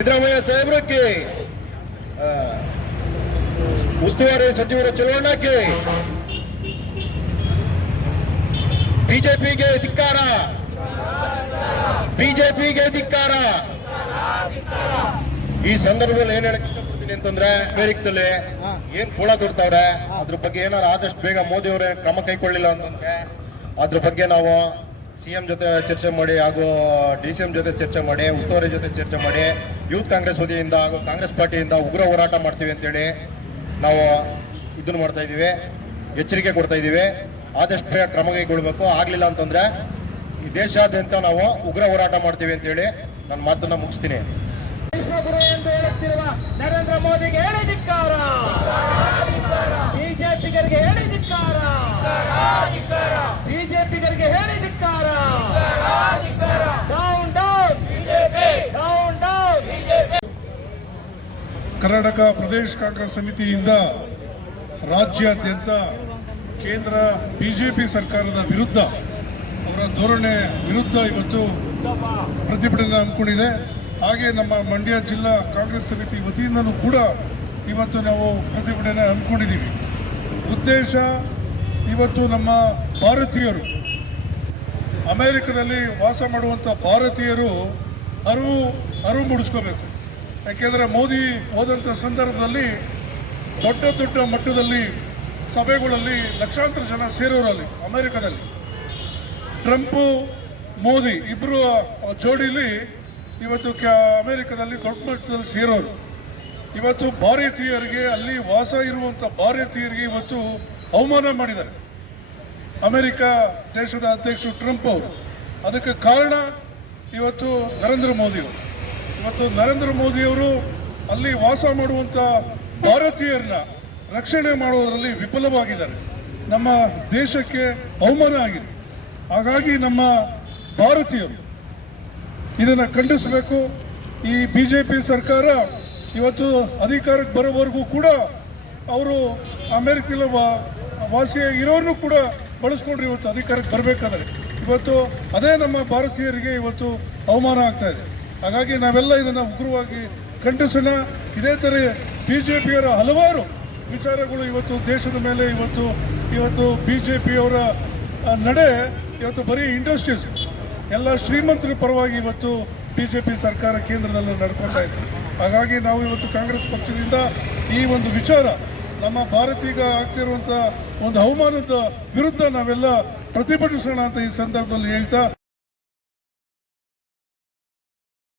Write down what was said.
ಸಿದ್ದರಾಮಯ್ಯ ಸಾಹೇಬ್ರಕ್ಕೆ ಉಸ್ತುವಾರಿ ಸಚಿವರ ಚುನಾವಣೆಗೆ ಬಿಜೆಪಿಗೆ ಧಿಕ್ಕಾರ, ಬಿಜೆಪಿಗೆ ಧಿಕ್ಕಾರ. ಈ ಸಂದರ್ಭದಲ್ಲಿ ಏನ್ ಹೇಳಕ್ ಇಷ್ಟಪಡ್ತೀನಿ ಅಂತಂದ್ರೆ, ಅಮೆರಿಕದಲ್ಲಿ ಏನ್ ಕೂಳ ತೊಡ್ತಾವ್ರೆ ಅದ್ರ ಬಗ್ಗೆ ಏನಾರು ಆದಷ್ಟು ಬೇಗ ಮೋದಿ ಅವರೇ ಕ್ರಮ ಕೈಗೊಳ್ಳಿಲ್ಲ ಅಂತಂದ್ರೆ ಅದ್ರ ಬಗ್ಗೆ ನಾವು ಸಿಎಂ ಜೊತೆ ಚರ್ಚೆ ಮಾಡಿ ಹಾಗೂ DCM ಜೊತೆ ಚರ್ಚೆ ಮಾಡಿ, ಉಸ್ತುವಾರಿ ಜೊತೆ ಚರ್ಚೆ ಮಾಡಿ, ಯೂತ್ ಕಾಂಗ್ರೆಸ್ ವತಿಯಿಂದ ಹಾಗೂ ಕಾಂಗ್ರೆಸ್ ಪಾರ್ಟಿಯಿಂದ ಉಗ್ರ ಹೋರಾಟ ಮಾಡ್ತೀವಿ ಅಂತೇಳಿ ನಾವು ಇದನ್ನು ಮಾಡ್ತಾ ಇದೀವಿ, ಎಚ್ಚರಿಕೆ ಕೊಡ್ತಾ ಇದೀವಿ. ಆದಷ್ಟು ಬೇಗ ಕ್ರಮ ಕೈಗೊಳ್ಬೇಕು. ಆಗ್ಲಿಲ್ಲ ಅಂತಂದ್ರೆ ಈ ದೇಶಾದ್ಯಂತ ನಾವು ಉಗ್ರ ಹೋರಾಟ ಮಾಡ್ತೀವಿ ಅಂತೇಳಿ ನನ್ನ ಮಾತನ್ನ ಮುಗಿಸ್ತೀನಿ. ಎಂದು ಹೇಳುತ್ತಿರುವ ನರೇಂದ್ರ ಮೋದಿಗೆ ಹೇಳಿ ಧಿಕ್ಕಾರ, ಬಿಜೆಪಿಗರಿಗೆ ಹೇಳಿ ಧಿಕ್ಕಾರ, ಬಿಜೆಪಿಗರಿಗೆ ಹೇಳಿ ಧಿಕ್ಕಾರ. Down down down down. Karnataka ಪ್ರದೇಶ ಕಾಂಗ್ರೆಸ್ ಸಮಿತಿಯಿಂದ ರಾಜ್ಯಾದ್ಯಂತ ಕೇಂದ್ರ ಬಿಜೆಪಿ ಸರ್ಕಾರದ ವಿರುದ್ಧ, ಅವರ ಧೋರಣೆ ವಿರುದ್ಧ ಇವತ್ತು ಪ್ರತಿಭಟನೆ ಹಮ್ಮಿಕೊಂಡಿದೆ. ಹಾಗೆ ನಮ್ಮ ಮಂಡ್ಯ ಜಿಲ್ಲಾ ಕಾಂಗ್ರೆಸ್ ಸಮಿತಿ ವತಿಯಿಂದಲೂ ಕೂಡ ಇವತ್ತು ನಾವು ಪ್ರತಿಭಟನೆ ಹಮ್ಮಿಕೊಂಡಿದ್ದೀವಿ. ಉದ್ದೇಶ ಇವತ್ತು ನಮ್ಮ ಭಾರತೀಯರು, ಅಮೆರಿಕದಲ್ಲಿ ವಾಸ ಮಾಡುವಂಥ ಭಾರತೀಯರು ಅರಿವು ಮೂಡಿಸ್ಕೋಬೇಕು. ಯಾಕೆಂದರೆ ಮೋದಿ ಹೋದಂಥ ಸಂದರ್ಭದಲ್ಲಿ ದೊಡ್ಡ ದೊಡ್ಡ ಮಟ್ಟದಲ್ಲಿ ಸಭೆಗಳಲ್ಲಿ ಲಕ್ಷಾಂತರ ಜನ ಸೇರೋರಲ್ಲಿ ಅಮೆರಿಕದಲ್ಲಿ. ಟ್ರಂಪು ಮೋದಿ ಇಬ್ಬರು ಜೋಡಿಲಿ ಇವತ್ತು ಅಮೆರಿಕದಲ್ಲಿ ದೊಡ್ಡ ಮಟ್ಟದಲ್ಲಿ ಸೇರೋರು. ಇವತ್ತು ಭಾರತೀಯರಿಗೆ, ಅಲ್ಲಿ ವಾಸ ಇರುವಂಥ ಭಾರತೀಯರಿಗೆ ಇವತ್ತು ಅವಮಾನ ಮಾಡಿದ್ದಾರೆ ಅಮೆರಿಕ ದೇಶದ ಅಧ್ಯಕ್ಷರು ಟ್ರಂಪ್ ಅವರು. ಅದಕ್ಕೆ ಕಾರಣ ಇವತ್ತು ನರೇಂದ್ರ ಮೋದಿಯವರು. ಇವತ್ತು ನರೇಂದ್ರ ಮೋದಿಯವರು ಅಲ್ಲಿ ವಾಸ ಮಾಡುವಂಥ ಭಾರತೀಯರನ್ನ ರಕ್ಷಣೆ ಮಾಡುವುದರಲ್ಲಿ ವಿಫಲವಾಗಿದ್ದಾರೆ. ನಮ್ಮ ದೇಶಕ್ಕೆ ಅವಮಾನ ಆಗಿದೆ. ಹಾಗಾಗಿ ನಮ್ಮ ಭಾರತೀಯರು ಇದನ್ನು ಖಂಡಿಸಬೇಕು. ಈ ಬಿಜೆಪಿ ಸರ್ಕಾರ ಇವತ್ತು ಅಧಿಕಾರಕ್ಕೆ ಬರೋವರೆಗೂ ಕೂಡ ಅವರು ಅಮೆರಿಕದ ವಾಸಿ ಇರೋರು ಕೂಡ ಬಳಸ್ಕೊಂಡ್ರೆ ಇವತ್ತು ಅಧಿಕಾರಕ್ಕೆ ಬರಬೇಕಾದ್ರೆ ಇವತ್ತು ಅದೇ ನಮ್ಮ ಭಾರತೀಯರಿಗೆ ಇವತ್ತು ಅವಮಾನ ಆಗ್ತಾ ಇದೆ. ಹಾಗಾಗಿ ನಾವೆಲ್ಲ ಇದನ್ನು ಉಗ್ರವಾಗಿ ಖಂಡಿಸೋಣ. ಇದೇ ಥರ ಬಿಜೆಪಿಯವರ ಹಲವಾರು ವಿಚಾರಗಳು ಇವತ್ತು ದೇಶದ ಮೇಲೆ ಇವತ್ತು ಬಿಜೆಪಿಯವರ ನಡೆ ಇವತ್ತು ಬರೀ ಇಂಡಸ್ಟ್ರೀಸ್ ಎಲ್ಲ ಶ್ರೀಮಂತರ ಪರವಾಗಿ ಇವತ್ತು ಬಿಜೆಪಿ ಸರ್ಕಾರ ಕೇಂದ್ರದಲ್ಲಿ ನಡ್ಕೊಳ್ತಾ ಇದೆ. ಹಾಗಾಗಿ ನಾವು ಇವತ್ತು ಕಾಂಗ್ರೆಸ್ ಪಕ್ಷದಿಂದ ಈ ಒಂದು ವಿಚಾರ, ನಮ್ಮ ಭಾರತೀಗ ಆಗ್ತಿರುವಂಥ ಒಂದು ಅವಮಾನದ ವಿರುದ್ಧ ನಾವೆಲ್ಲ ಪ್ರತಿಭಟಿಸೋಣ ಅಂತ ಈ ಸಂದರ್ಭದಲ್ಲಿ ಹೇಳ್ತಾ